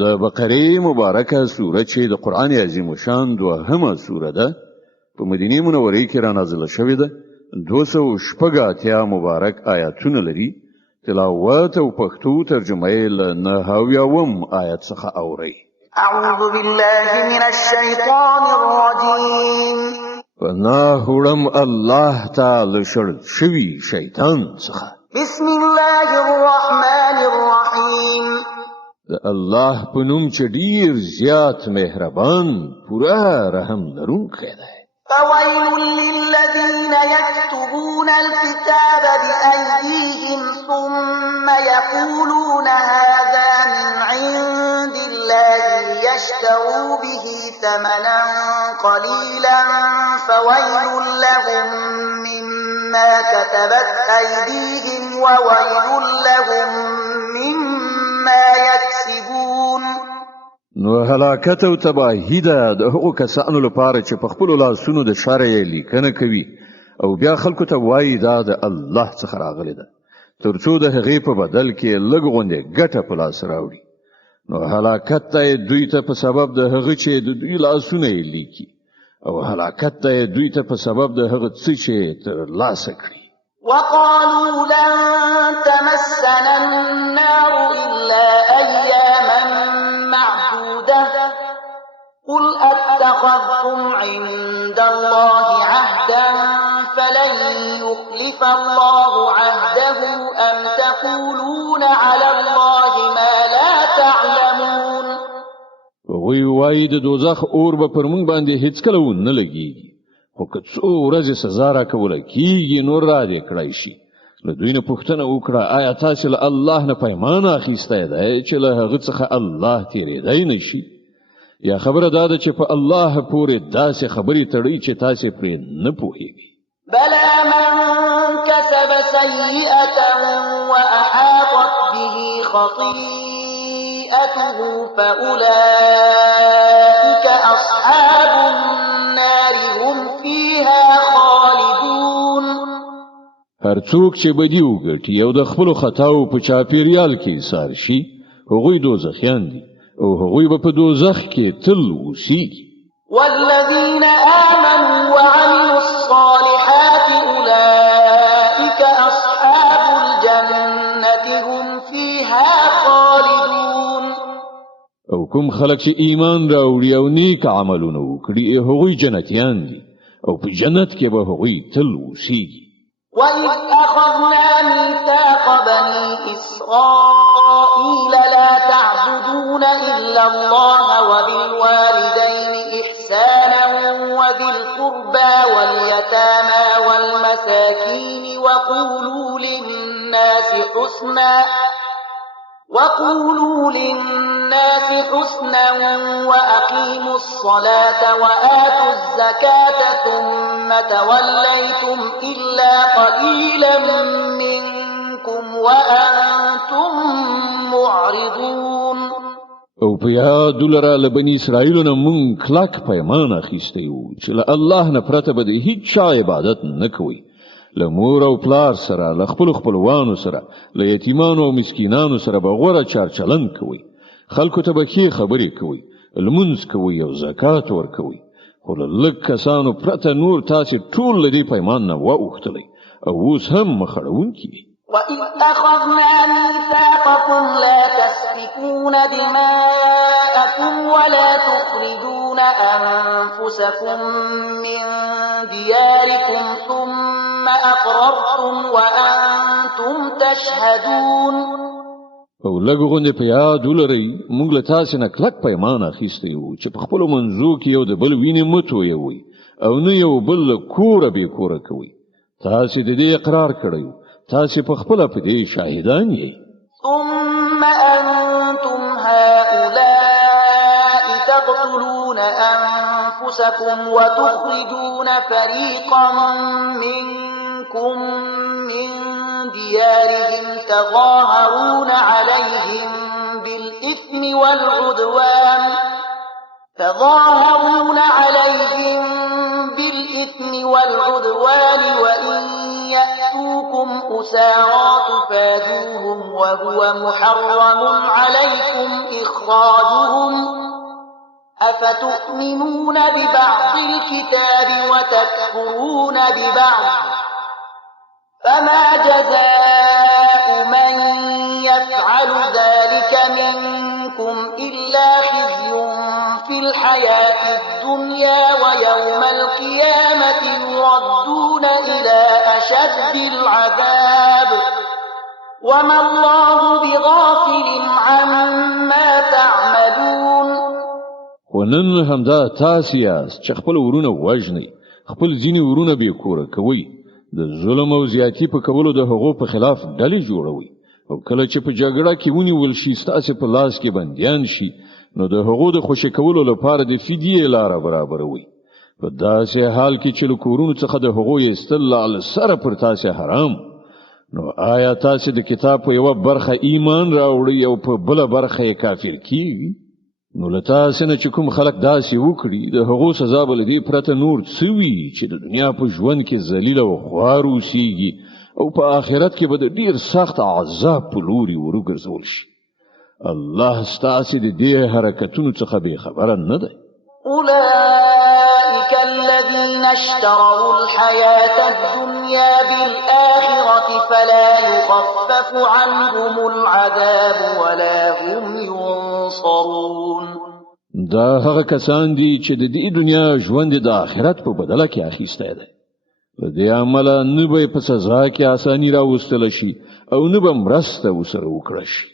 د بقره مبارکه سوره چې د قران عظیم شان دوهمه سوره ده په مدینه منوره کې را نازله شوې ده 280 مبارک آیاتونه لري تلاوت او پښتو ترجمه یې له 9 آیت څخه اوري اعوذ بالله من الشیطان الرجیم فناهرم الله تعالی شر شوی شیطان څخه بسم الله الرحمن الرحیم الله په نوم چې ډیر زیات مهربان پورا رحم لرونکی دی فويل للذين يكتبون الكتاب بأيديهم ثم يقولون هذا من عند الله ليشتروا به ثمنا قليلا فويل لهم مما كتبت أيديهم وويل لهم مما يكسبون نو هلاکت او تباهی ده د هغو کسانو لپاره چې په خپل لاسونو د شرع لیکنه کوي او بیا خلکو ته وایي دا د الله څخه راغلی ده ترڅو د هغې په بدل کې لږ غوندې ګټه په لاس راوړي نو هلاکت ته دوی ته په سبب د هغه چې د دوی لاسونه یې لیکي او هلاکت ته دوی ته په سبب د هغه څه چې تر لاسه کړي وقالوا لن تمسنا النار إلا أياما معدودة قل أتخذتم عند الله عهدا فلن يخلف الله عهده أم تقولون على الله ما لا تعلمون وی وای د دوزخ اور به پر مونږ باندې هیڅ کله نه لګیږي خو که څو ورځې سزا راکوله کیږي نور را دې کړی شي له دوی نه پوښتنه وکړه آیا تاسو له الله نه پیمان اخیستی دی چې له هغه څخه الله تیریدی نشي یا خبره دا ده چې په الله پورې داسې خبرې تړئ چې تاسو پرې نه پوهیږئ بلى من كسب سيئة وأحاطت به خطيئته فأولئك أصحاب النار هم فيها خالدون هر څوک چې بدی وګټي او د خپل خطاو په چاپیریال کې سار شي هغوی دوزخیان دي او هغوی به په دوزخ کې تل اوسېږي والذين آمنوا وعملوا الصالحات أولئك أصحاب الجنة هم فيها خالدون او کوم خلک چې ایمان راوړي او نیک عملونه وکړي هغوی جنتیان دي او په جنت کې به هغوی تل اوسېږي وَإِذْ أَخَذْنَا مِيثَاقَ بَنِي إِسْرَائِيلَ لَا تَعْبُدُونَ إِلَّا اللَّهَ وَبِالْوَالِدَيْنِ إِحْسَانًا وَذِي الْقُرْبَى وَالْيَتَامَى وَالْمَسَاكِينِ وَقُولُوا لِلنَّاسِ حُسْنًا وَأَقِيمُوا الصَّلَاةَ وَآتُوا الزَّكَاةَ ثُمَّ تَوَلَّيْتُمْ إِلَّا قَلِيلًا مِّنكُمْ وَأَنتُم معرضون او په یاد لره له بني اسرائیلو نه مونږ کلک پیمان اخیستی وو چې له الله نه پرته به د هیڅ چا عبادت نه کوي له مور او پلار سره له خپلوانو سره له یتیمانو او مسکینانو سره به غوره چارچلن کوي خلکو ته به ښې خبرې کوي لمونځ کوي او زکات ورکوي خو له لږ کسانو پرته نور تاسې ټول له دې پیمان نه واوښتلی او اوس هم مخړونکي دي وَإِذْ أَخَذْنَا مِيثَاقَكُمْ لَا تَسْفِكُونَ دِمَاءَكُمْ وَلَا تُخْرِجُونَ أَنفُسَكُم مِّن دِيَارِكُمْ ثُمَّ أَقْرَرْتُمْ وَأَنتُمْ تَشْهَدُونَ او لږ غوندې په یاد ولرئ موږ له تاسې نه کلک پیمان اخیستی وو چې په خپلو منځو کې یو د بل وینې مه تویوئ او نه یو بل له کوره بې کوره کوئ تاسې د دې اقرار کړی وو تاسې په خپله په دې شاهدان یې ثم أنتم هؤلاء تقتلون أنفسكم وتخرجون فريقا منكم من ديارهم تظاهرون عليهم بالإثم والعدوان وإن يأتوكم أسارى تفادوهم وهو محرم عليكم إخراجهم أفتؤمنون ببعض الكتاب وتكفرون ببعض فما جزاء من يفعل ذلك منكم إلا خزي في الحياة الدنيا ويوم القيامة يردون إلى أشد العذاب وما الله بغافل عما تعملون. ونن همدا تاسو یاست چې خپل ورونه وژنئ، خپل ځینې ورونه بې کوره کوئ، د ظلم او زیاتی په کولو د هغو په خلاف ډلې جوړوي، او کله چې په جګړه کې ونیول شي ستاسو په لاس کې بندیان شي نو د هغو د خوشی کولو لپاره د فدیې لاره برابروي. په داسې حال کې چې له کورونو څخه د هغو ایستل له سره پر تاسو حرام، نو آیا تاسو د کتاب په یوه برخه ایمان راوړئ او په بله برخه یې کافر کیږئ؟ نو له تاسو نه چې کوم خلک داسې وکړي د هغو سزا به له دې پرته نور څه وي چې د دنیا په ژوند کې ذلیل او خوار اوسیږي او په آخرت کې به د ډیر سخت عذاب په لوري ورګرځول شي. الله ستاسو د دې حرکتونو څخه بې خبره نه دی. أولئك الذين اشتروا الحياة الدنيا بالآخرة فلا يخفف عنهم العذاب ولا هم ينصرون. دا هغه کسان دي چې د دې دنیا ژوند د آخرت په بدله کې اخیسته دی. په دې عمله نه به په سزا کې اساني راوستل شي او نه به مرسته ورسره وکړي شي.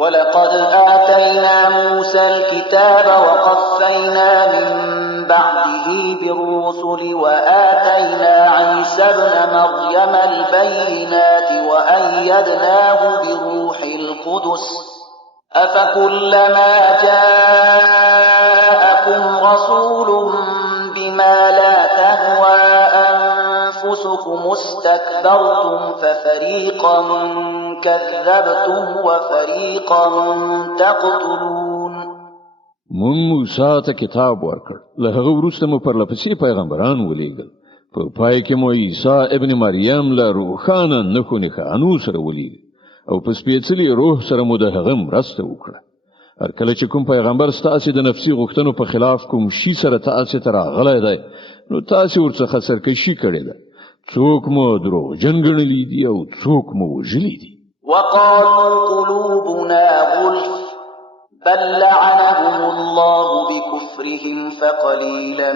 ولقد آتينا موسى الكتاب وقفينا من بعده بالرسل وآتينا عيسى ابن مريم البينات وأيدناه بروح القدس أفكلما جاءكم رسول بما لا تهوى أنفسكم استكبرتم ففريقا كذبتم وفريقا تقتلون. مون موسی ته کتاب ورکړ، له هغه وروسته مو پرلپسې پیغمبران ولېږل، په پای کې مو عیسی ابن مریم له روښانه نښو نښانو سره ولېږل او په سپېڅلي روح سره مو د هغه مرسته وکړه. هر کله چې کوم پیغمبر ستاسو د نفسي غوښتنو په خلاف کوم شي سره تاسو ته راغلی دی نو تاسو ورڅخه سرکشي کړې ده، څوک مو دروغجن ګڼلي دي او څوک مو وژلي دي. وقالوا قلوبنا غلف بل لعنهم الله بكفرهم فقليلا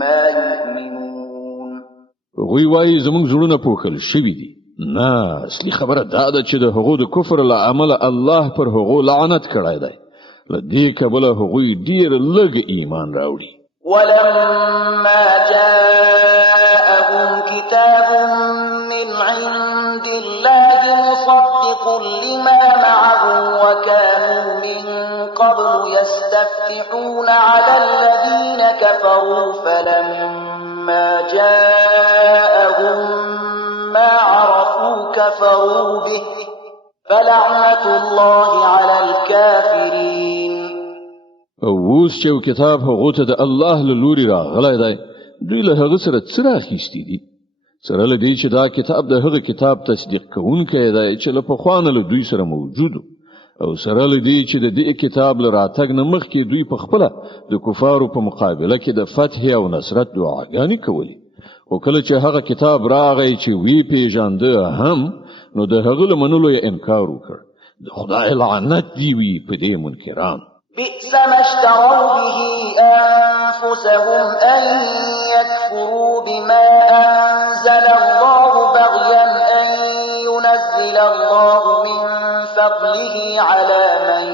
ما يؤمنون. غوی وایي زمونږ زړونه پوښل شوي دي. نه، اصلي خبره دا ده چې د هغو د کفر له امله الله پر هغو لعنت کړی دی، له دې کبله هغوی ډېر لږ ایمان راوړي. ولما جاءهم كتاب من عند الله مصدق لما معهم وكانوا من قبل يستفتحون على الذين كفروا فلما جاءهم ما عرفوا كفروا به فلعنة الله على الكافرين. اوس چې کتاب هغه ته د الله له لوري راغلی دی، دوی له هغه سره څه راخیستي دي؟ سره له دې چې دا کتاب د هغه کتاب تصدیق کوونکی دی چې له پخوانه له دوی سره موجود او سره له دې چې د دې کتاب له راتګ نه مخکې دوی په خپله د کفارو په مقابله کې د فتح او نصرت دعاګانې کولې. او کله چې هغه کتاب راغی چې وی پیژانده هم نو د هغه له منلو یې انکار وکړ. د خدای لعنت دی وی په دې منکران. بئس ما اشتروا به أنفسهم أن يكفروا بما أنزل الله بغيا أن ينزل الله من فضله على من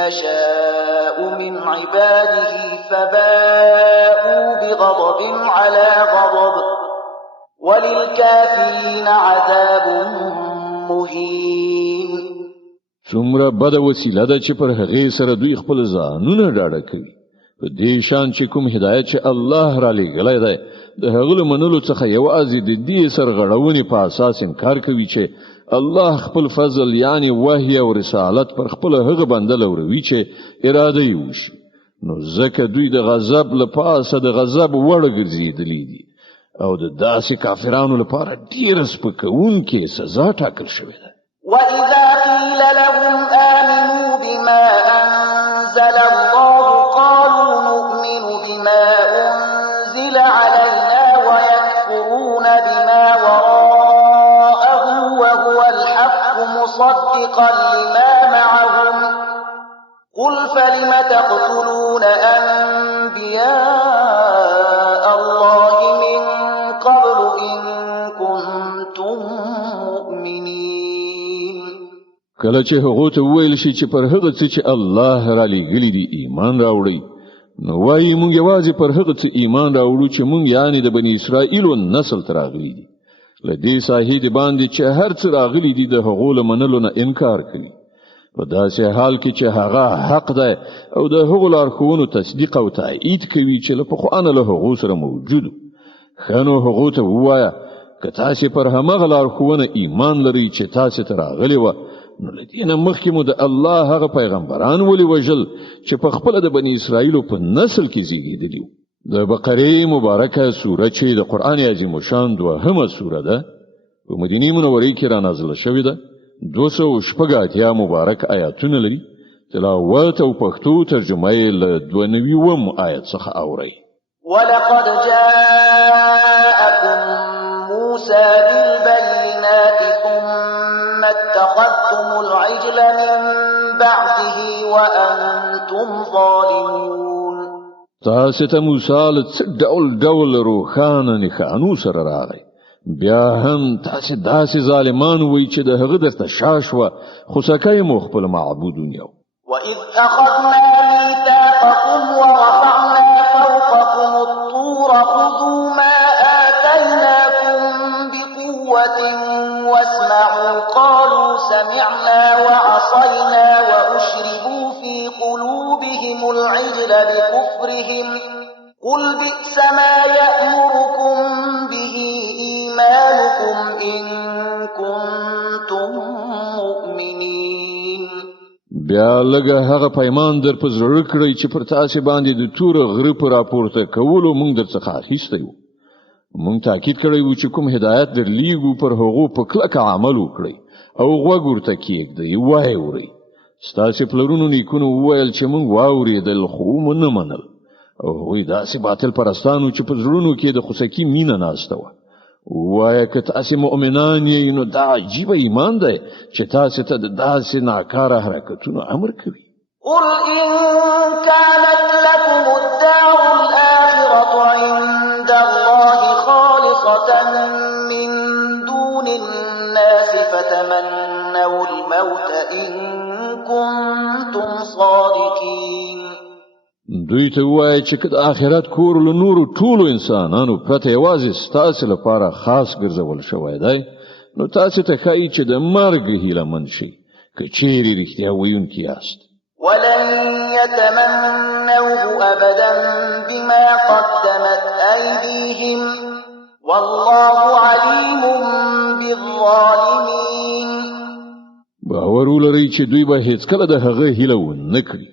يشاء من عباده فباءوا بغضب على غضب وللكافرين عذاب مهين. څومره بد وسیله ده چې پر هغه سره دوی خپل ځانونه ډاډه کوي. په دې شان چې کوم هدایت چې الله را لېږلی دی د هغه له منلو څخه یوازې د دې سرغړونې په اساس انکار کوي چې الله خپل فضل یعنی وحی او رسالت پر خپل هغه بنده لوروي چې اراده یې وشي، نو ځکه دوی د غضب له پاسه د غضب وړ ګرځېدلي دي او د داسې کافرانو لپاره ډیره سپکونکې سزا ټاکل شوې ده. وإذا قيل لهم آمنوا بما أنزل الله قالوا نؤمن بما أنزل علينا ويكفرون بما وراءه وهو الحق مصدقا لما معهم قل فلم تقتلون أنبياء الله من قبل إن كنتم مؤمنين. کله چې هغه ته ویل شي چې پر هغه څه چې الله را لېږلي دي ایمان راوړئ، نو وایي موږ یوازې پر هغه څه ایمان راوړو چې موږ یعنی د بنی اسرائیلو نسل ته راغلي دي. له دې صحیح دی باندې چې هر څه راغلي دي د هغو له منلو نه انکار کوي. په داسې حال کې چې هغه حق ده او د هغو لارښوونو تصدیق او تایید کوي چې له پخوانه له هغو سره موجود. ښه نو هغو ته ووایه که تاسې پر همغه لارښوونه ایمان لرئ چې تاسې ته راغلې وه، نو له دې نه مخکې مو د الله هغه پیغمبران ولې وژل چې په خپله د بني اسرائیلو په نسل کې زیږېدلي وو. د بقرې مبارکه سوره چې د قرآن عظیم شان 2مه سوره ده، په مدینې منورې کې را نازله شوې ده. 286 مبارک آیاتونه لري. تلاوت او پښتو ترجمه یې له 92 آیت څخه اورئ. ولقد جاءكم موسى بالبينات ثم اتخذتم العجل من بعده وأنتم ظالمون. تاسو ته موسی له ډول روښانه نښانو سره راغی، بیا هم تاسو داسې ظالمان وای چې د هغه درته شاشوه، خو سکه مو خپل معبودون یو. وإذ أخذنا ميثاقكم ورفعنا فوقكم الطور خذوا ما آتيناكم بقوة واسمعوا قالوا سمعنا وعصينا وأشربوا في قلوبهم العجل بكفرهم قل بئس ما يأمركم به إيمانكم إن كنتم مؤمنين. بیا لږه هغه پیمان در په زړه کړئ چې پر تاسې باندې د تور غره په راپورته کولو موږ درڅخه اخیستی وو. موږ تاکید کړی وو چې کوم هدایت درلیږو پر هغو په کلکه عمل وکړئ او غوږ ورته کېږدئ، وایې اورئ. ستاسې پلرونو نیکونو وویل چې موږ واورېدل خو مو نه منل، او هغوی داسې باطل پرستانو چې په زړونو کې د خوسکي مینه ناسته وه. وایه که تاسې مؤمنان یې نو دا عجیبه ایمان دی چې تاسې ته د داسې ناکاره حرکتونو امر کوي. قل إن كانت لكم الدار الآخرة عند الله خالصة من دون الناس فتمنوا الموت إن كنتم صادقين. دوی ته وایي چې که د آخرت کور له نورو ټولو انسانانو پرته یوازې ستاسې لپاره خاص ګرځول شوی دی، نو تاسې ته ښایي چې د مرګ هیله مند شئ که چیرې رښتیا ویونکي یاست. ولن يتمنوه أبدا بما قدمت أيديهم والله عليم بالظالمين. باور ولرئ چې دوی به هیڅکله د هغه هیله ونه کړي،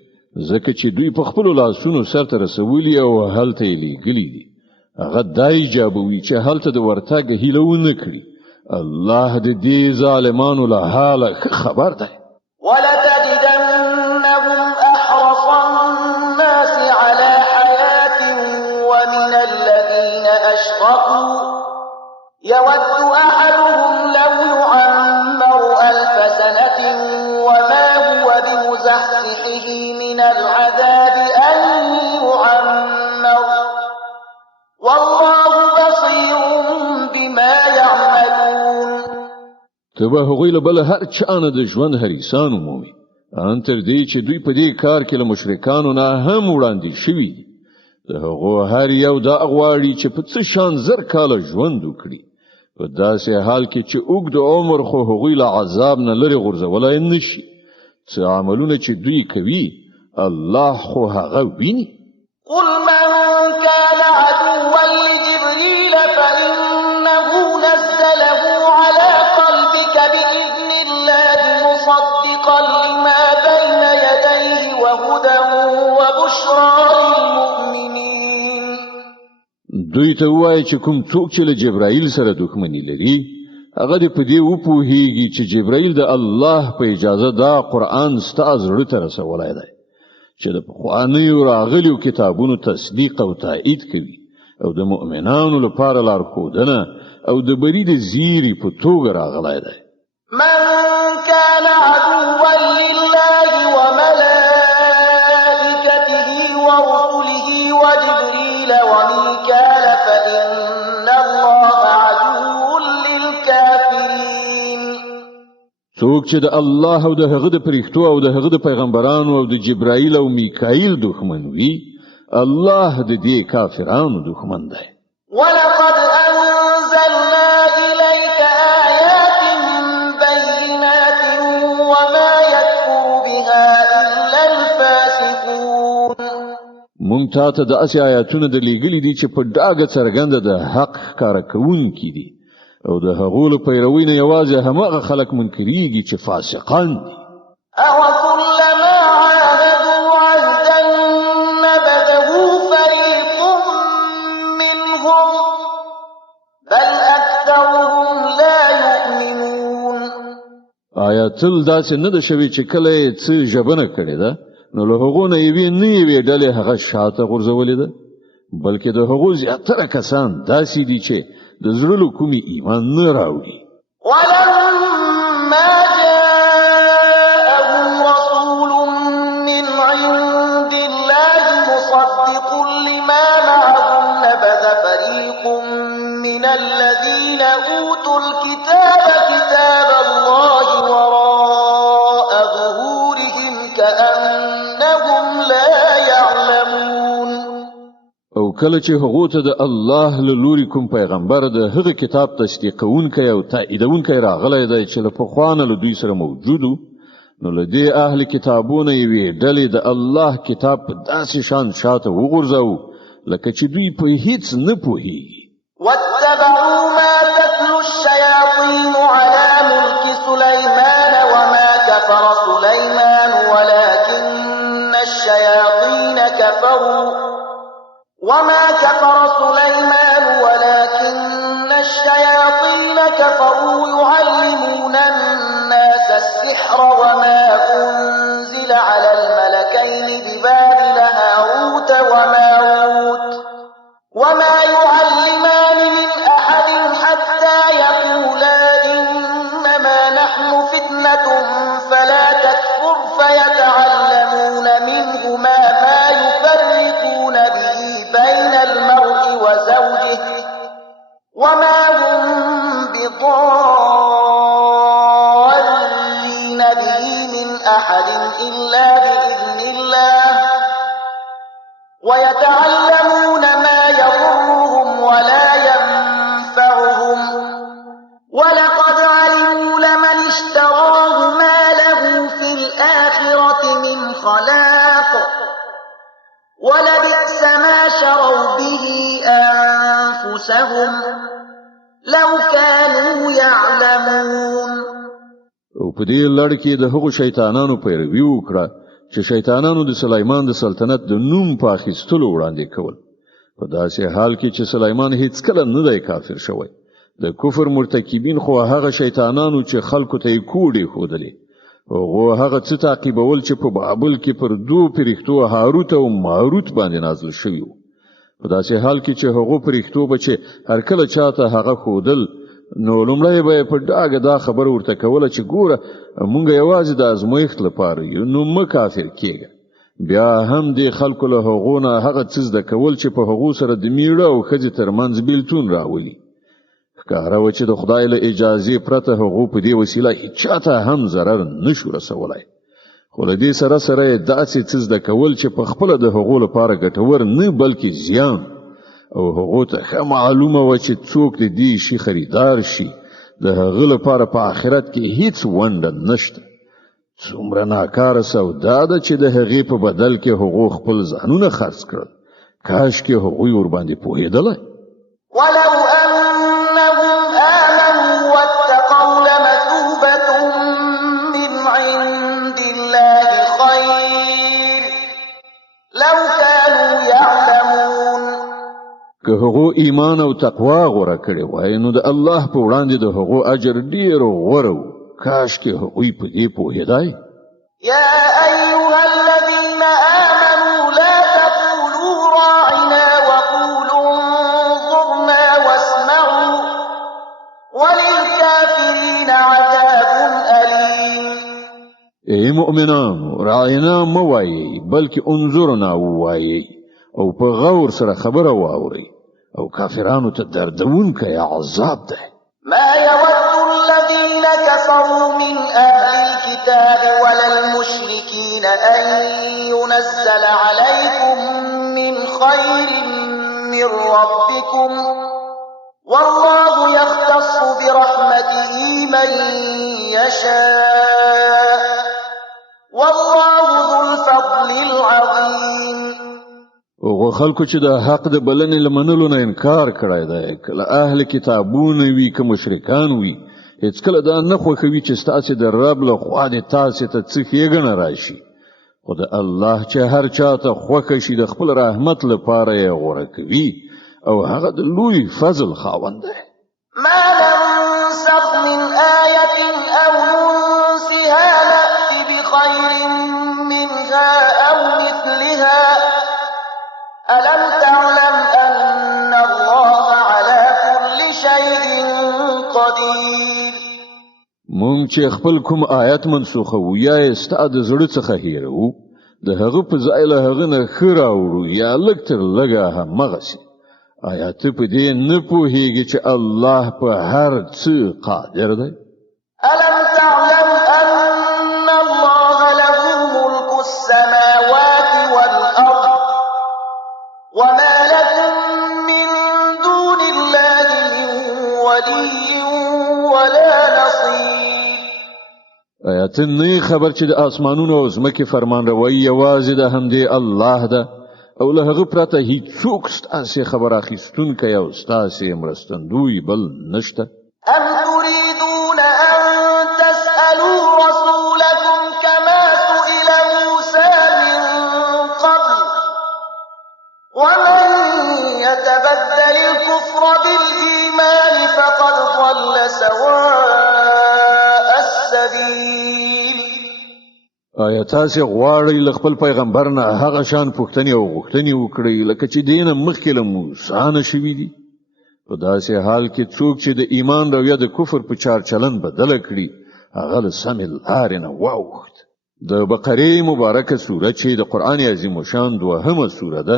ځکه چې دوی په خپلو لاسونو سرته رسولي او هلته یې لیږلي دي. هغه دا ایجابوي چې هلته د ورتګ هیله ونه کړي. الله د دې ظالمانو له حاله ښه خبر دی. ولتجدنهم أحرص الناس على حياة ومن الذين أشركوا يود أحدهم لو يعمر 1000 سنة وما هو بمزحزحه من العذاب أن يعمر والله بصير بما يعملون. تبه هغوی له بل هر چانه د ژوند هریسان مومي، ان تر دې چې دوی په دې کار کې له مشرکانو نه هم وړاندې شوي دي. د هغو هر یو دا غواړي چې په څه شان 1000 کاله ژوند وکړي، په داسې حال کې چې اوږد عمر خو هغوی له عذاب نه لرې غورځولی نه شي. څه عملونه چې دوی کوي الله خو هغه ویني. قل من كان عدوا لجبريل فإنه نزله على قلبك بإذن الله مصدقا لما بين يديه وهدى وبشرى للمؤمنين. دوی ته وایي چې کوم څوک چې له جبرائیل سره دښمنی لري هغه دې په دې وپوهیږي چې جبرائیل د الله په اجازه دا قرآن ستاسو زړه ته رسولای دی چې د پخوانیو راغلیو کتابونو تصدیق او تایید کوي او د مؤمنانو لپاره لارښودنه او د بری د زیری په توګه راغلی دی. من كان عدوا لله وملائكته ورسله وجبريل وميكال فإن الله عدو للكافرين. څوک چې د الله او د هغه د پرښتو او د هغه د پیغمبرانو او د جبرائیل او میکائیل دښمن وي الله د دې کافرانو دښمن دی. ولقد أنزلنا إليك آيات بينات وما يكفر بها إلا الفاسقون. مونږ ته د اسی آیاتونو د لیږلي دي چې په ډاګه څرګنده د حق کار کوونکي دي او د هغو له پیروي نه یوازې هماغه خلک منکریږي چې فاسقان دي. أَوَكُلَّمَا عَاهَدُوا عَهْدًا نَبَذَهُ فَرِيقٌ مِّنْهُمْ بَلْ أَكْثَرُهُم لَّا يُؤْمِنُونَ. آیا تل داسې نه ده شوي چې کله یې څه ژبنه کړې ده نو له هغو نه یوې ډلې هغه شاته غورځولې ده بلکې د هغو زیاتره کسان داسې دي چې د زړه له کومې ایمان نه راوړي. ولما جاءهم رسول من عند الله مصدق لما معهم نبذ فريق من الذين أوتوا الكتاب كتاب الله وراء ظهورهم كأنهم لا يعلمون. او کله چې هغه ته د الله له لوري کوم پیغمبر د هغه کتاب تصدیقونکی او تاییدونکی راغلی دی چې له پخوانه له دوی سره موجودو نو له دې اهل کتابونه یوې ډلې د الله کتاب په داسې شان شاته وغورځاوه لکه چې دوی په هیڅ نه پوهیږي. واتبعوا ما تتلو الشياطين على ملك سليمان وما كفر سليمان ولكن الشياطين كفروا يعلمون الناس السحر وما أنزل على الملكين ببابل هاروت وماروت وما يعلمان من أحد حتى يقولا إنما نحن فتنة فلا تكفر فيتعلمون منهما ما يفرقون به بين المرء وزوجه وما هم بضارين به من أحد إلا بإذن الله ويتعلمون ما يضرهم ولا ينفعهم ولقد علموا لمن اشتراه ما له في الآخرة من خلاق ولبئس ما شروا به أنفسهم لو كانوا يعلمون. او په دې لړ کې د هغو شیطانانو پیروي وکړه چې شیطانانو د سليمان د سلطنت د نوم په اخیستلو وړاندې کول په داسې حال کې چې سليمان هیڅ کله نه دی کافر شوی. د کفر مرتکبین خو هغه شیطانانو چې خلکو ته یې کوډې ښودلې هغه هغه څه تعقیبول چې په بابل کې پر دوه پرښتو هاروت او ماروت باندې نازل شوي وو. په داسې حال کې چې هغه پرښتو به چې هر کله چاته هغه خودل نو لومړی به په ډاګه دا خبر ورته کوله چې ګوره مونږ یوازې د ازمایښت لپاره یو نو مکافر کېږي. بیا هم د خلکو له هغو نه هغه څه د کول چې په هغو سره د میړه او ښځې ترمنځ بیلتون راولي. ښکاره و چې د خدای له اجازې پرته هغو په دې وسیله هیڅ چاته هم ضرر نشو رسولی. خو له دې سره سره داسې څه د کول چې په خپل د هغو لپاره ګټور نه بلکې زیان او هغو ته معلومه و چې څوک دې شي خریدار شي د هغه لپاره په آخرت کې هیڅ ونډه نشته. څومره ناکاره سودا ده چې د هغې په بدل کې هغو خپل ځانونه خرڅ کړل. کاش کې هغوی ورباندې پوهېدلی. ولو أنهم آمنوا واتقوا لمثوبة من عند الله خير لو كانوا يعلمون. که که هغو ایمان او تقوا غوره کړی وای نو د الله په وړاندې د هغو اجر ډیر غوره و. کاش کې هغوی په دې پوهېدای. يا أيها الذين آمنوا لا تقولوا راعنا وقولوا انظرنا واسمعوا وللكافرين عذاب أليم. ای مؤمنانو راعنا مو وایي بلکې انظرنا وایي او په غور سره خبره واوري او کافرانو ته دردونکی عذاب ده. ما يود الذين كفروا من أهل الكتاب ولا المشركين أن ينزل عليكم من خير من ربكم والله يختص برحمته من يشاء والله ذو الفضل العظيم. او خلکو چې د حق د بلنې لمنلو نه انکار کړی دی کله اهل کتابونه وي که مشرکان وي هیڅ کله دا نه خوښوي چې ستاسې د رب له خوا دې تاسې ته څه ښېګڼه راشي خو د الله چې هر چا ته خوښه شي د خپل رحمت لپاره یې غوره کوي او هغه د لوی فضل خاوند دی. ما ننسخ من آية أو ننسها نأتي بخير منها أو مثلها ألم تعلم أن الله على كل شيء قدير. مونږ چې خپل کوم آیت منسوخو یا یې ستا د زړه څخه هیرو د هغه په ځای له هغه نه ښه راوړو یا لږ تر لږه همغسې. آیا ته په دې نه پوهېږې چې الله په هر څه قادر دی؟ ألم تعلم أن الله له ملك السماوات والأرض وما لكم من دون الله من ولي ولا نصير. آیا ته نه خبر چې د آسمانونو او ځمکې فرمانروي یوازې د همدې الله ده او له هغه پرته هیڅوک ستاسې خبر اخیستونکی او ستاسې مرستندوی بل نشته؟ أم تريدون أن تسألوا رسولكم كما سئل موسى من قبل ومن يتبدل الكفر بالإيمان فقد ضل سواء السبيل. آیا تاسې غواړئ له خپل پیغمبر نه هغه شان پوښتنې او غوښتنې وکړئ لکه چې دې نه مخکې له موسی نه شوي دي؟ په داسې حال کې څوک چې د ایمان رویه د کفر په چار چلن بدله کړي هغه له سمې لارې نه واوښت. د بقرې مبارکه سوره چې د قرآن عظیم الشان دوهمه سوره ده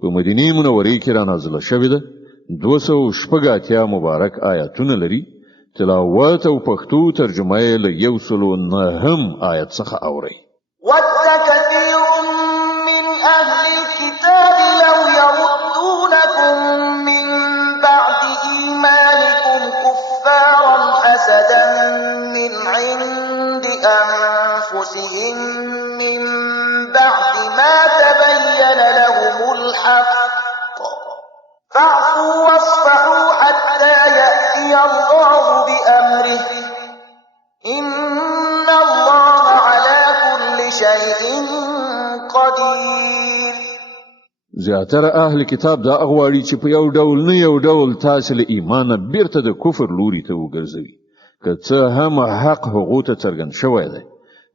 په مدینې منورې کې رانازله شوې ده. 286 مبارک آیاتونه لري. تلاوت او پښتو ترجمه یې له 109 آیت څخه اوري. ود كثير من أهل الكتاب لو يردونكم من بعد إيمانكم كفارا حسدا من عند أنفسهم من بعد ما تبين لهم الحق فاعفوا واصفحوا حتى يأتي الله بأمره إن الله على كل شيء قدير. زیاتره اهل کتاب دا اغواړي چې په یو ډول نه یو ډول تاسو له ایمانه بیرته د کفر لوري ته وګرځوي که څه هم حق هغو ته څرګند شوی دی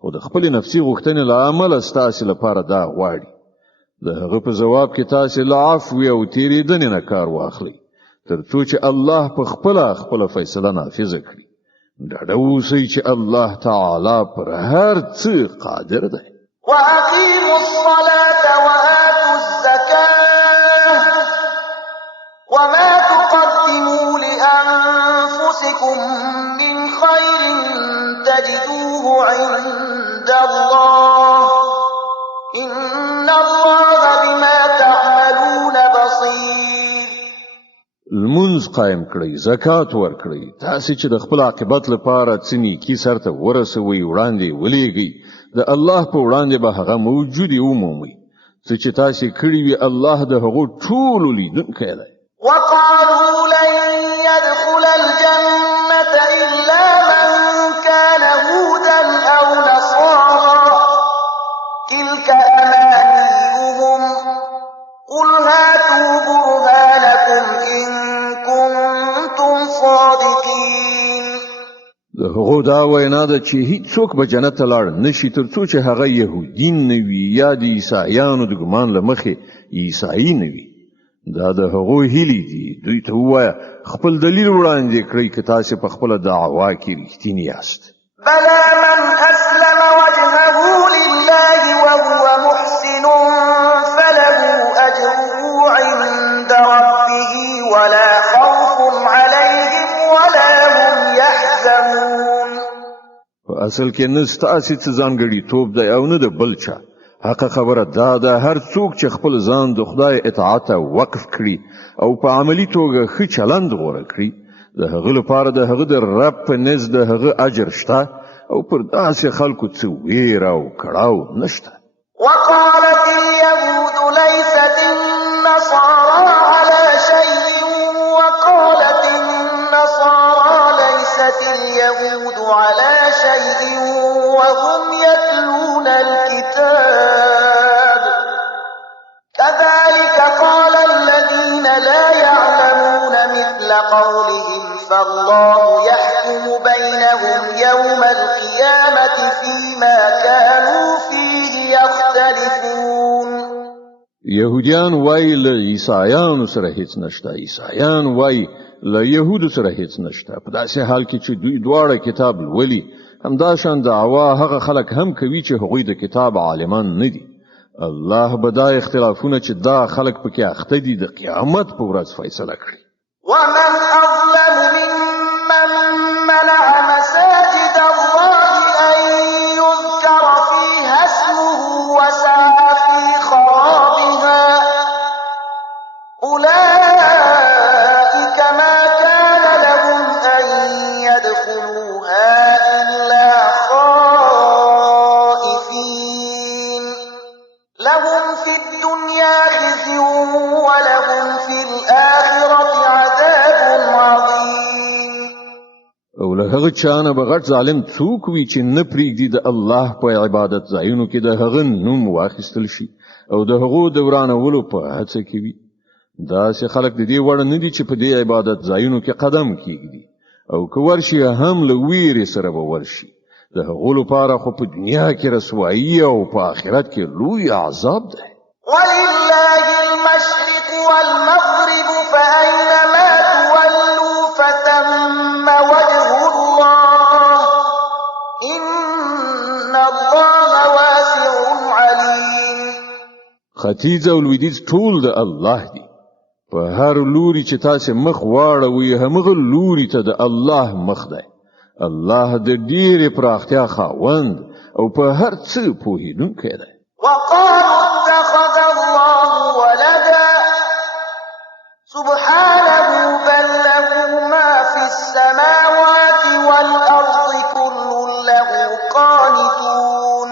خو د خپل نفسي غوښتنې له امله ستاسو لپاره دا غواړي. د هغه په جواب کې تاسو له عفو او تیریدنې نه کار واخلئ تر څو چې الله په خپل فیصله نافذ کړي. ډاډه اوسئ چې الله تعالی پر هر څه قادر دی. وأقيموا الصلاة وآتوا الزكاة وما تقدموا لأنفسكم من خير تجدوه عند الله إن الله بما تعملون بصير. المنز قائم کړئ، زکات ورکړئ، تاسو چې د خپل عاقبت لپاره څه نیکی سرته ورسوي وړاندې ولېږئ د الله په وړاندې به هغه موجودي ومومئ. څه چې تاسو کړی وي الله د هغو ټولو لیدونکی دی. وقالوا لن يدخل الجنة إلا من كان هودا أو نصارى تلك أمانيهم قل هاتوا برهانكم دا وینا ده چې هیڅوک به جنت ته لاړ نشي تر څو چې هغه يهودین نه وي یا د عیسایانو د ګمان له مخې عیسائی نه وي. دا د هغوی هیلې دي. دوی ته ووایه خپل دلیل وړاندې کړئ که تاسې په خپله دعوا کې رښتیني یاست. بلى من أسلم وجهه لله وهو محسن فله أجره عند ربه ولا خوف عليهم ولا هم يحزنون. په اصل کې نه ستاسې څه ځانګړیتوب دی او نه د بل چا. حق خبره دا ده هر څوک چې خپل ځان د خدای اطاعت ته وقف کړي او په عملی توګه ښه چلند غوره کړي د هغه لپاره د هغه د رب په نزد د هغه اجر شته او پر داسې خلکو څه ویره او کړاو نشته. وقالت اليهود ليست النصارى على شيء وقالت النصارى ليست اليهود على شيء وهم يتلون الكتاب كذلك قال الذين لا يعلمون مثل قولهم فالله يحكم بينهم يوم القيامة فيما كانوا فيه يختلفون. يهوديان وای له عیسایانو سره هیڅ نشته، عیسایان وای له يهودو سره هیڅ نشته. په داسې حال کې چې دوی دواړه کتاب لولي همداشان دعوا هغه خلک هم کوي چې هغوی د کتاب عالمان نه دي. الله به دا اختلافونه چې دا خلک پکې اخته دي د قیامت په ورځ فیصله کړي. ومن أظلم ممن منع مساجد الله أن يذكر فيها اسمه وسعى في خرابها أولئك ما كان لهم أن يدخلوها إلا خائفين لهم في الدنيا خزي ولهم في الآخرة عذاب عظيم. او له هغه چانه به غټ ظالم څوک وي چې نه پرېږدي د الله په عبادت ځایونو کې د هغه نوم واخیستل شي او د هغو د ورانولو په هڅه کې وي. داسې خلک د دې وړ نه دي چې په دې عبادت ځایونو کې قدم کېږدي او که ورشي هم له ویرې سره به ورشي. د هغو لپاره خو په دنیا کې رسوایي او په آخرت کې لوی عذاب دی. ولله المشرق والمغرب فأينما تولوا فثم وجه الله إن الله واسع عليم. ختیځ او لویدیځ ټول د الله دي. په هر لوري چې تاسې مخ واړوي همغه لوري ته د الله مخ دی. الله د ډېرې پراختیا خاوند او په هر څه پوهېدونکی دی. وقالوا اتخذ الله ولدا سبحانه بل له ما في السماوات والأرض كل له قانتون.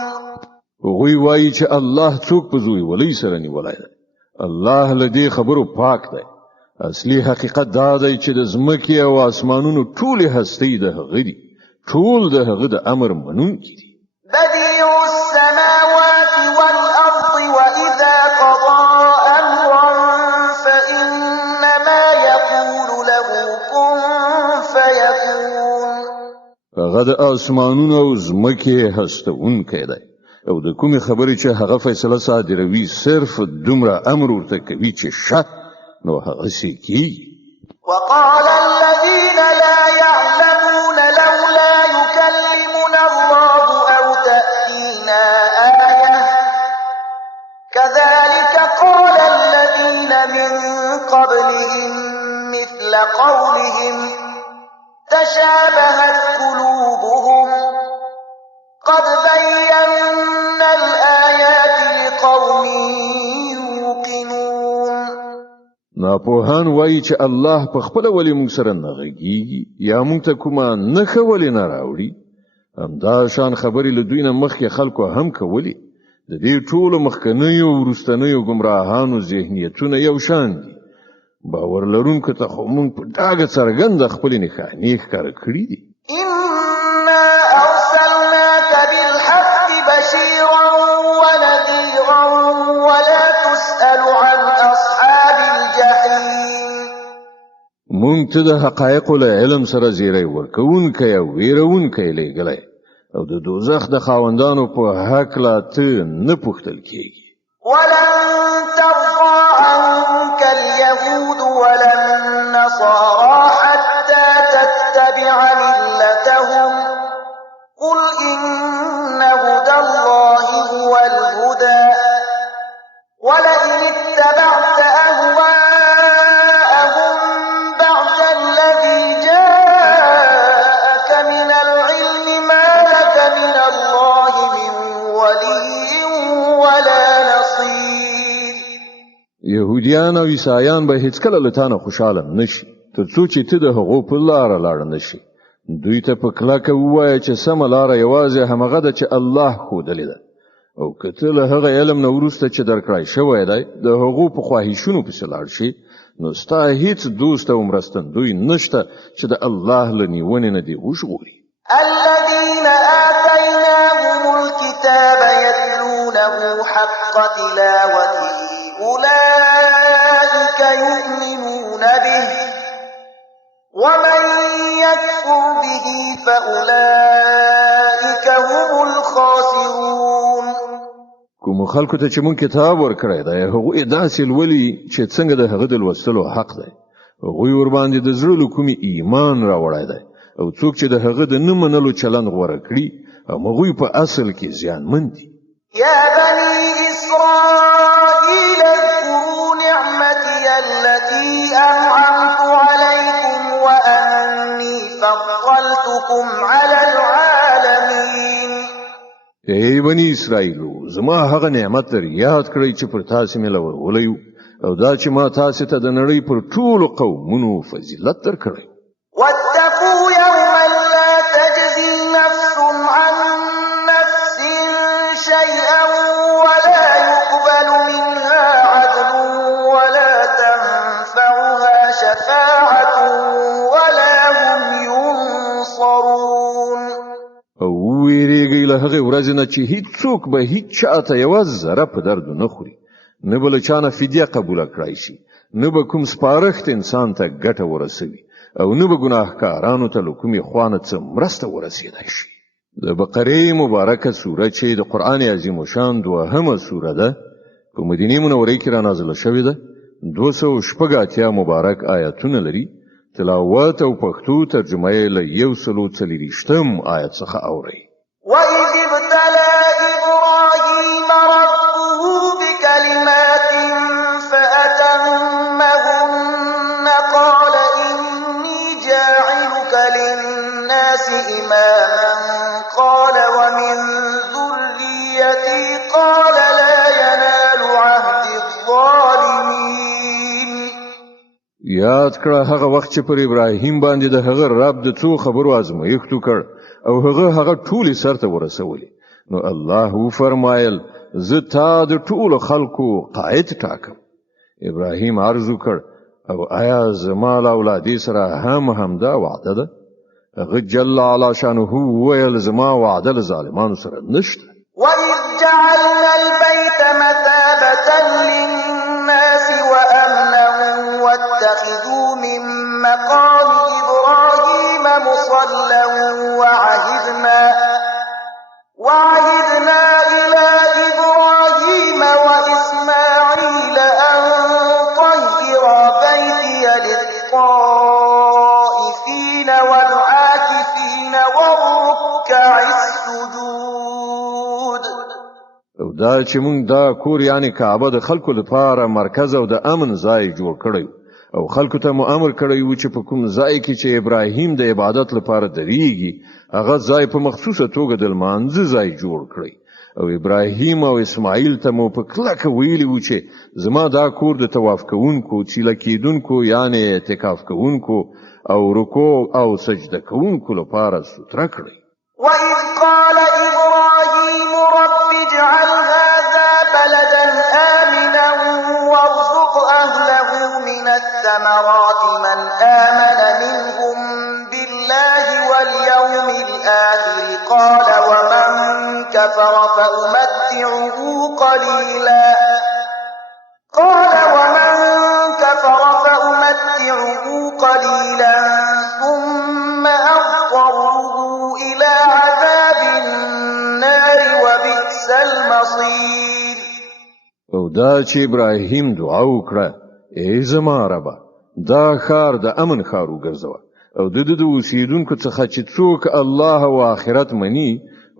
هغوی وایي چې الله څوک په زوی ولۍ سره نیولی دی. الله له دې خبرو پاک دی. اصلي حقیقت دا دی چې د ځمکې او اسمانونو ټولې هستۍ د هغه دي. ټول د هغه د امر منونکي دي. بديع السماوات والأرض وإذا قضى أمرا فإنما يقول له كن فيكون. هغه د اسمانونو او ځمکې هستونکی دی او د کومې خبرې چې هغه فیصله صادروي صرف دومره امر ورته کوي چې شه نو هغسې کېږي. وقال الذين لا يعلمون لولا يكلمنا الله أو تأتينا آية كذلك قال الذين من قبلهم مثل قولهم تشابهت قلوبهم قد بينا الآيات لقوم يوقنون. ناپوهان وایي چې الله په خپل ولی موږ سره نه غږیږي یا موږ ته کومه نښه ولې نه راوړي. همدا شان خبرې له دوی نه مخکې خلکو هم کولې. د دې ټولو مخکنیو وروستنیو ګمراهانو ذهنیتونه یو شان دي. باور لرونکو ته خو موږ په ډاګه څرګنده خپلې نښانې ښکاره کړي دي. إنا أرسلناك بالحق بشيرا ونذيرا ولا تسأل عن أصحاب الجحيم. مونږ ته د حقایقو له علم سره زیری ورکوونکی او ویرونکی لېږلی او د دوزخ د خاوندانو په هکله ته نه پوښتل کېږي. ولن ترضى عنك اليهود ولا النصارى حتى تتبع ملتهم قل إن هدى الله هو الهدى ولئن اتبعت أهواءهم بعد الذي جاءك من العلم ما لك من الله من ولي ولا نصير. يهوديان او عیسایان به هیڅکله له تا نه خوشاله نشي تر څو چې ته د هغو په لاره لاړ نشي. دوی ته په کلکه ووایه چې سمه لاره یوازې همغه ده چې الله ښودلې ده او که ته له هغه علم نه وروسته چې درکړی شوی دی د هغو په خواهشونو پسې لاړ شي نو ستا هیڅ دوست او مرستندوی نشته چې د الله له نیونې نه دې وژغوري. الذين آتيناهم الكتاب يتلونه حق تلاوته أولئك يؤمنون به ومن يكفر به فأولئك هم الخاسرون. کوم خلکو ته چې مونږ کتاب ورکړی دی هغوی داسې لولي چې څنګه د هغه د لوستلو حق دی. هغوی ورباندې د زړه له کومې ایمان راوړی دی او څوک چې د هغه د نه منلو چلند غوره کړي هغوی په اصل کې زیانمن دي. يا بني إسرائيل اذكروا نعمتي التي أنعمت عليكم وأني فضلتكم على العالمين. ای بنی اسرائیلو زما هغه نعمت در یاد کړئ چې پر تاسو مې لورولې او دا چې ما تاسو ته د نړۍ پر ټولو قومونو فضیلت درکړی. واتقوا يوما لا تجزي نفس عن نفس شيئا ولا يقبل منها عدل ولا تنفعها شفاعة ولا هم ينصرون. او ویریږي له هغه ورځې نه چې هیڅوک به هیڅ چاته یو ذره په درد نه خوري نه بل چانه فدیه قبول کړای شي نه به کوم سپارښت انسان ته ګټه ورسوي او نه به ګناهکارانو ته له کومې خوانه څه مرسته ورسېدای شي. د بقرې مبارکه سوره چې د قرآن عظیم شان دوهمه سوره ده په مدینه منوره کې را نازله شوې ده 280 مبارک آیاتونه لري. تلاوت او پښتو ترجمه یې له 140 آیت څخه اوري. وإذ ابتلى إبراهيم ربه بكلمات فأتمهن قال إني جاعلك للناس إماما قال ومن ذريتي قال لا ينال عهد الظالمين. یاد کړه هغه وخت چې پر ابراهیم باندې د هغه رب د څو خبرو ازمایښت وکړ او هغه ټولې سرته ورسولې نو الله فرمایل زه تا د ټولو خلکو قائد ټاکم. ابراهیم عرض وکړ او آیا زما له اولادې سره همدا وعده ده؟ هغه جل علا شانه ویل زما وعده له ظالمانو سره نشته. وإذ جعلنا البيت مثابة للناس وأمنا واتخذوا من مقام إبراهيم مصلى وعهدنا إلى إبراهيم وإسماعيل أن طهر بيتي للطائفين والعاكفين والركع السجود. او دا چې مونږ دا کور یعنی کعبه د خلکو لپاره مرکز او د امن ځای جوړ کړی او خلکو ته مو امر کړی و چې په کوم ځای کې چې ابراهیم د عبادت لپاره درېږي هغه ځای په مخصوصه توګه د لمانځه ځای جوړ کړی او ابراهیم او اسماعیل ته مو په کلکه ویلي و چې زما دا کور د طواف کوونکو څیله کېدونکو یعنی اعتکاف کوونکو او رکوع او سجده کوونکو لپاره ستره کړی. وإذ قال إبراهيم رب اجعل هذا بلدا آمنا وارزق أهله من الثمرات من آمن منهم بالله واليوم الآخر قال ومن كفر فأمتعه قليلا دا چې ابراهیم دعا وکړه ای زما ربه دا ښار د امن ښار وګرځوه او د اوسیدونکو څخه چې څوک الله او آخرت مني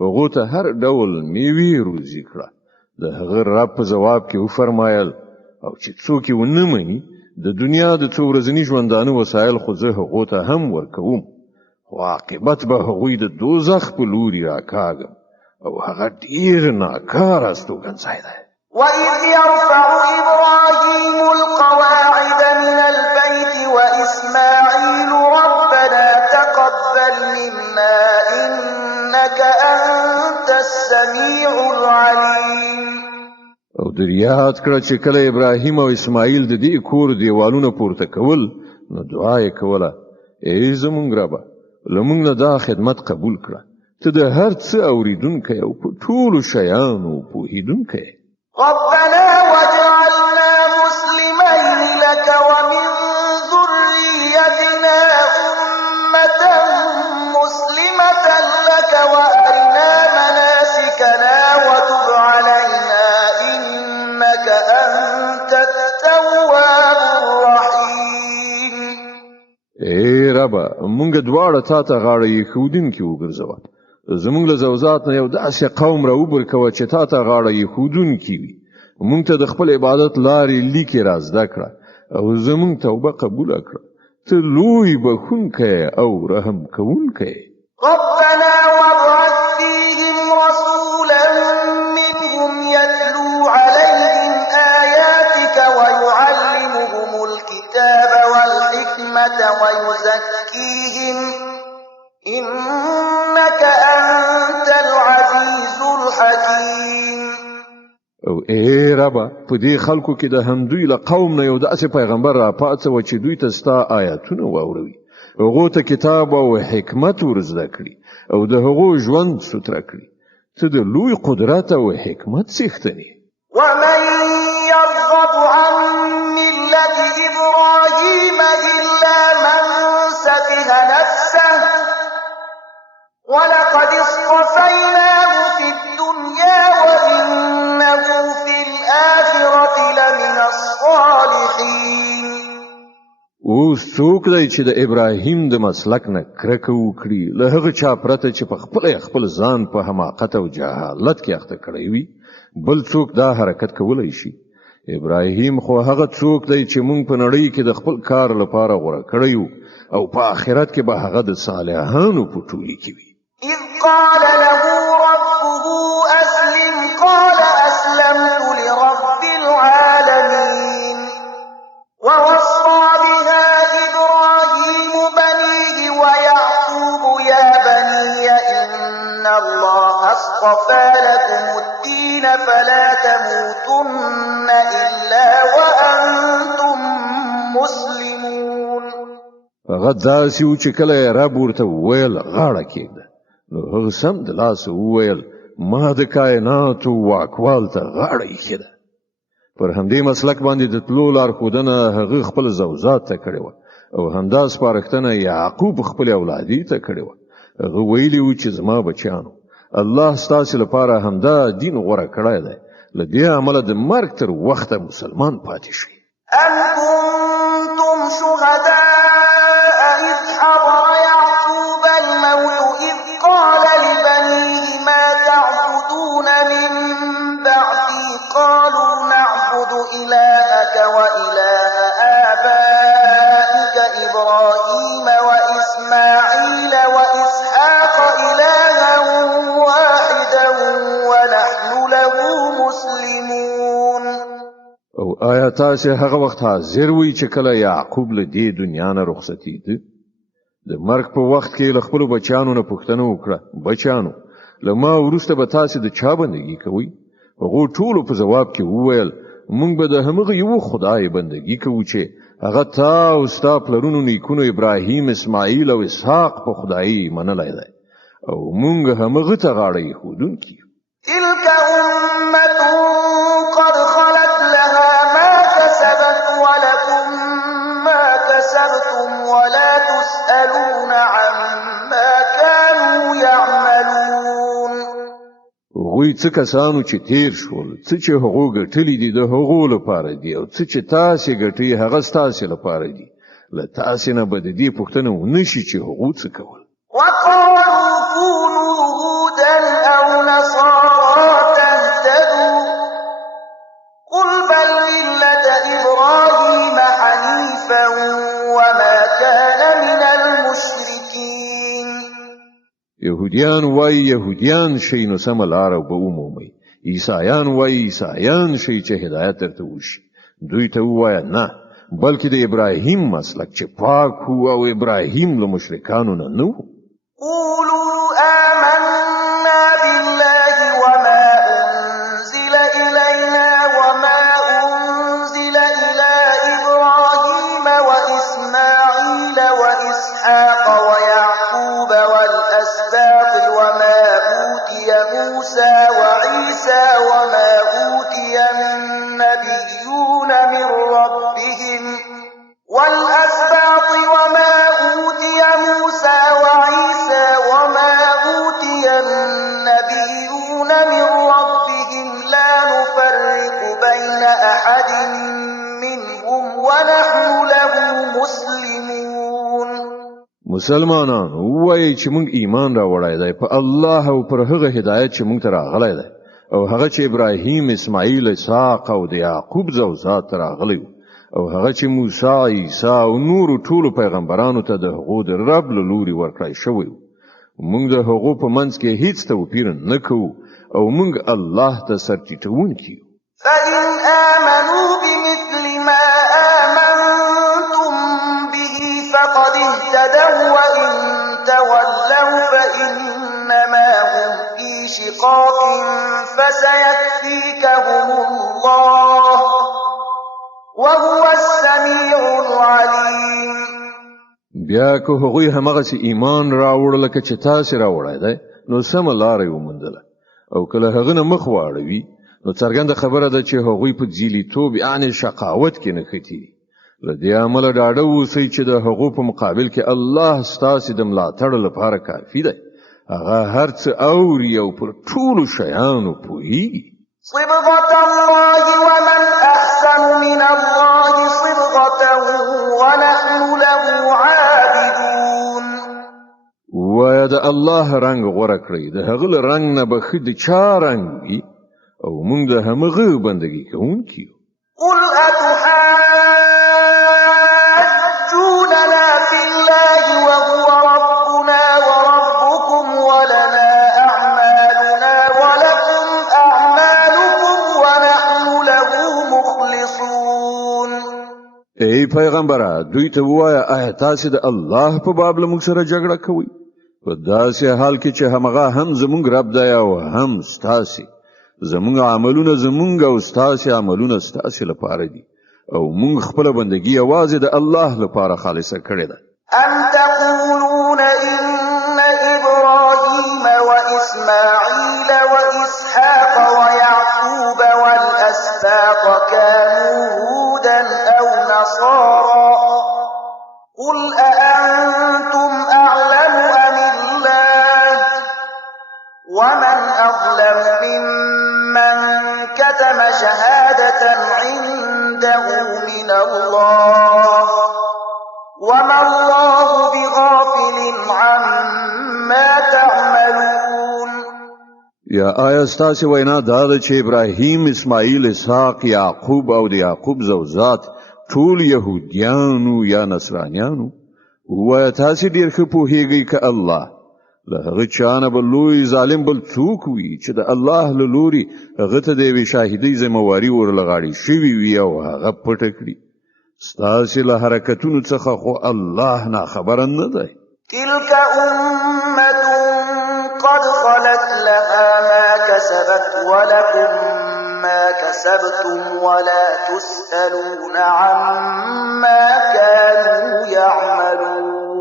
هغو ته هر ډول میوې روزي کړه د هغه رب په جواب کې وفرمایل او چې څوک یې ونه مني د دنیا د څو ورځني ژوندانه وسایل خو زه هغو ته هم ورکوم خو عاقبت به هغوی د دوزخ په لوري راکاږم او هغه ډیر ناکاره استوګنځی دی وإذ يرفع إبراهيم القواعد من البيت وإسماعيل ربنا تقبل منا إنك أنت السميع العليم او دریات کړه چې کله ابراهیم او اسماعیل د دې کور دیوالونه پورته کول نو دعا یې کوله ای زمونږ ربه لمونږ نه دا خدمت قبول کړه ته د هر څه اوریدونکی او په ټولو شیانو پوهیدونکی ربنا واجعلنا مسلمين لك ومن ذريتنا أمة مسلمة لك وأرنا مناسكنا وتب علينا إنك أنت التواب الرحيم ای ربا مونږ دواړه تا ته غاړه یې وګرځوه زمونږ له زوزات نه یو داسې قوم را وبرکوه چې تا ته غاړه یې وي مونږ ته د خپل عبادت لارې لیکې را زده کړه او زمونږ توبه قبوله کړه ته لوی بخښونکی او رحم کوونکی ربنا وابعث فيهم رسولا منهم يتلو عليهم آياتك ويعلمهم الكتاب والحكمة ويزكيهم إنك أنت العزيز الحكيم او ای ربا په دې خلکو کې د همدوی له قوم نه یو داسې پیغمبر را پاتې چې دوی ته ستا آیاتونه واوروي هغو ته کتاب او حکمت ورزده کړي او د هغو ژوند ستره کړي ته د لوی قدرت او حکمت څښتنې ومن يرغب عن ملة إبراهيم إلا من سفه نفسه ولقد اصطفيناه في الدنيا وإنه في الآخرة لمن الصالحين اوس څوک دی چې د ابراهیم د مسلک نه کرکه وکړي له هغه چا پرته چې په خپل ځان په حماقت او جهالت کې اخته کړی وي بل څوک دا حرکت کولی شي ابراهیم خو هغه څوک دی چې مونږ په نړۍ کې د خپل کار لپاره غوړه کړی او په آخرت کې به هغه د صالحانو په ټولۍ کې وي إذ قال له ربه أسلم قال أسلمت لرب العالمين ووصى بها إبراهيم بنيه ويعقوب يا بني إن الله اصطفى لكم الدين فلا تموتن إلا وأنتم مسلمون هغه داسې و چې کله یې رب ورته وویل غاړه کېږده نو هغه سم د لاسه وویل ما د کائناتو واکوال ته غاړه ایښې ده پر همدې مسلک باندې د تلو لارښودنه هغه خپل زوجات ته کړې وه او همدا سپارښتنه یعقوب خپل اولادې ته کړې وه هغه ویلي و چې زما بچیانو الله ستاسو لپاره همدا دین غوره کړی دی له دې امله د مرګ تر وخته مسلمان پاتې شئ أم كنتم شهداء إذ حضر يعقوب الموت إذ قال لبنيه ما تعبدون من بعدي قالوا نعبد إلهك وإله آبائك إبراهيم وإسماعيل وإسحاق إلها واحدا ونحن له مسلمون او آیا تاسو هغه وخت حاضر وي چې کله یعقوب له دې دنیا نه رخصتېده د مرګ په وخت کې له خپل بچیانو نه پوښتنه وکړه بچیانو له ما وروسته به تاسو د چا بندګي کوئ هغو ټولو په ځواب کې وویل موږ به د همغه یو خدای بندګي کوو چې هغه تا او ستا پلرونو نیکونو ابراهیم اسماعیل او اسحاق په خدایي منلی دی او موږ همغه ته غاړه ایښودونکي یو تلك أمة قد خلت لها ما كسبت ولكم ما كسبتم ولا تسألون عما كانوا يعملون هغوی څه کسانو چې تیر شول څه چې هغو ګټلي دي د هغو لپاره دي او څه چې تاسې ګټئ هغه ستاسې لپاره دي له تاسې نه به د دې پوښتنه ونه شي چې هغو څه کول وقالوا كونوا هودا أو نصارى تهتدوا قل بل ملة إبراهيم حنيفا وما كان من المشركين يهوديان وای يهوديان شي نو سم لار او به ومومي عیسایان وای عیسایان شي چې هدایت درته وشي دوی ته وای نه بلکې د ابراهیم مسلک چې پاک هو او ابراهیم له مشرکانو نه نو قولوا آمنا بالله وما أنزل إلينا وما أنزل إلى إبراهيم وإسماعيل وإسحاق ويعقوب والأسباط وما أوتي موسى وعيسى وما أوتي النبيون من ربهم والأسباط وما أوتي موسى وعيسى وما أوتي النبيون من ربهم لا نفرق بين أحد منهم ونحن له مسلمون مسلمانان وای چې موږ ایمان راوړای دی په الله او پر هغه هدایت چې موږ ته راغلی دی او هغه چې ابراهیم اسماعیل اسحاق او د یعقوب زوجات راغلی او هغه چې موسی عیسی او نور ټول پیغمبرانو ته د هغو د رب له لوري ورکړای شوی موږ د هغو په منځ کې هیڅ توپیر نه کوو او موږ الله ته سرټیټونکي فإن آمنوا بمثل ما آمنتم به فقد اهتدوا وإن تولوا فإنما هم في شقاق فسيكفيكهم الله وهو السميع العليم بیا که هغوی همغه سي ایمان راوړل لکه چې تاسو راوړای دی نو سم لارې ومندله او کله هغه نه مخ واړوي نو څرګنده خبره ده چې هغوی په ځیلیتوب یعنی شقاوت کې نه ختی له دې عمله ډاډه اوسئ چې د هغو په مقابل کې الله ستاسو د ملاتړ لپاره کافي دی هغه هر څه اوري او پر ټولو شیانو پوهیږي صبغة الله ومن أحسن من الله صبغة ونحن له عابدون وای د الله رنگ غوړه کړی د هغه رنگ نه بخید چا رنگ وي او موږ د همغه بندگی کوونکي قل أتحاجوننا في الله وهو ربنا وربكم ولنا أعمالنا ولكم أعمالكم ونحن له مخلصون ای پیغمبره دوی ته وایه آیا تاسو د الله په باب له موږ سره جګړه کوئ په داسې حال کې چې همغه هم زموږ رب دی او هم ستاسو زموږ عملونه زموږ او ستاسو عملونه ستاسو لپاره دي او موږ خپل بندگی یوازې د الله لپاره خالصه کړې ده أم تقولون إن إبراهيم وإسماعيل وإسحاق ويعقوب والأسباط كانوا هودا أو نصارى قل أأنتم أعلم أم الله ومن أظلم ممن كتم شهادة عنده من الله وما الله بغافل عما تعملون یا آیا ستاسو وینا دا ده چې ابراهیم اسماعیل اسحاق یعقوب او د یعقوب زوجات ټول يهوديانو یا نصرانيانو وای تاسو ډیر ښه پوهیږئ ک الله له هغه چانه بل لوی ظالم بل څوک وي چې د الله له لوري هغه ته د وی شاهدۍ ذمہواری ورلغاړي شوی وي او هغه پټ کړی ستاسو له حرکتونو څخه خو الله نه خبر نه دی تلك أمة قد خلت لها ما كسبت ولكم ما كسبتم ولا تسألون عما كانوا يعملون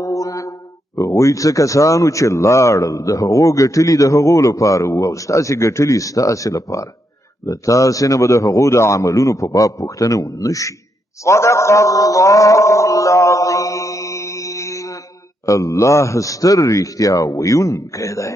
وای څه کسانو چې لاړل د هغو ګټلي د هغو لپاره او ستاسو ګټلي ستاسو لپاره د تاسو نه به د هغو د عملونو په باب پوښتنه ونشي صدق الله العظيم الله ستر رښتیا ویونکی دی